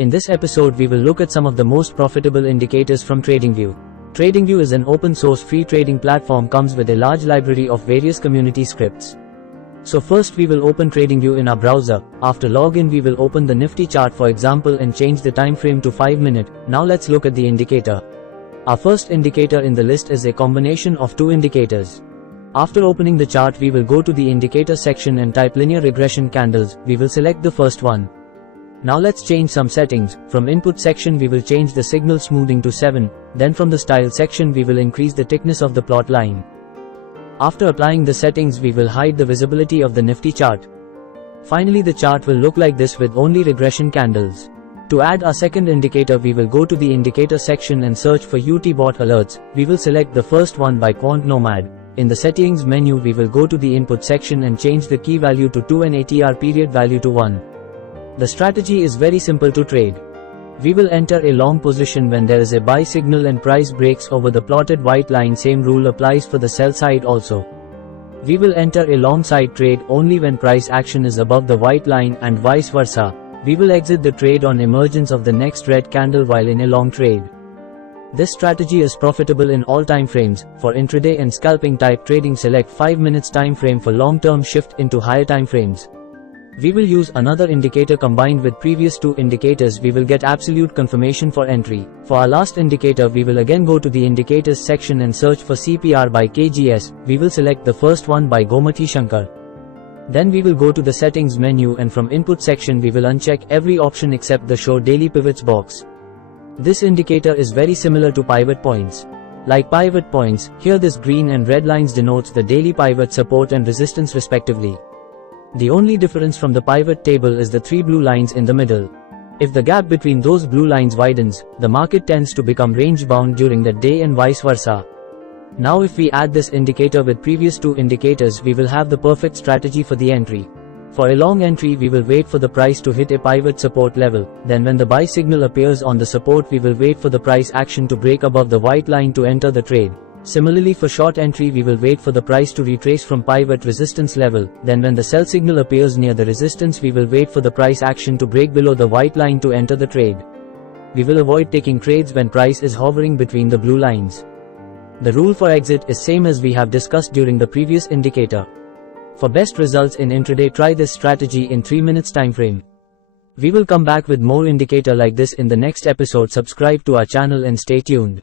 In this episode we will look at some of the most profitable indicators from TradingView. TradingView is an open source free trading platform, comes with a large library of various community scripts. So first we will open TradingView in our browser. After login we will open the Nifty chart for example and change the time frame to 5 minutes. Now let's look at the indicator. Our first indicator in the list is a combination of two indicators. After opening the chart we will go to the indicator section and type linear regression candles. We will select the first one. Now let's change some settings. From input section we will change the signal smoothing to 7, then from the style section we will increase the thickness of the plot line. After applying the settings we will hide the visibility of the Nifty chart. Finally the chart will look like this with only regression candles. To add our second indicator we will go to the indicator section and search for UT bot alerts. We will select the first one by Quant Nomad. In the settings menu we will go to the input section and change the key value to 2 and ATR period value to 1. The strategy is very simple to trade. We will enter a long position when there is a buy signal and price breaks over the plotted white line. Same rule applies for the sell side also. We will enter a long side trade only when price action is above the white line and vice versa. We will exit the trade on emergence of the next red candle while in a long trade. This strategy is profitable in all time frames. For intraday and scalping type trading, select 5 minutes time frame. For long-term shift into higher time frames, we will use another indicator combined with previous two indicators. We will get absolute confirmation for entry. For our last indicator we will again go to the indicators section and search for CPR by KGS. We will select the first one by Gomati Shankar. Then we will go to the settings menu and from input section we will uncheck every option except the show daily pivots box. This indicator is very similar to pivot points. Like pivot points, here this green and red lines denotes the daily pivot support and resistance respectively. The only difference from the pivot table is the three blue lines in the middle. If the gap between those blue lines widens, the market tends to become range bound during the day and vice versa. Now if we add this indicator with previous two indicators we will have the perfect strategy for the entry. For a long entry we will wait for the price to hit a pivot support level, then when the buy signal appears on the support we will wait for the price action to break above the white line to enter the trade. Similarly for short entry we will wait for the price to retrace from pivot resistance level, then when the sell signal appears near the resistance we will wait for the price action to break below the white line to enter the trade. We will avoid taking trades when price is hovering between the blue lines. The rule for exit is same as we have discussed during the previous indicator. For best results in intraday, try this strategy in 3 minutes time frame. We will come back with more indicator like this in the next episode. Subscribe to our channel and stay tuned.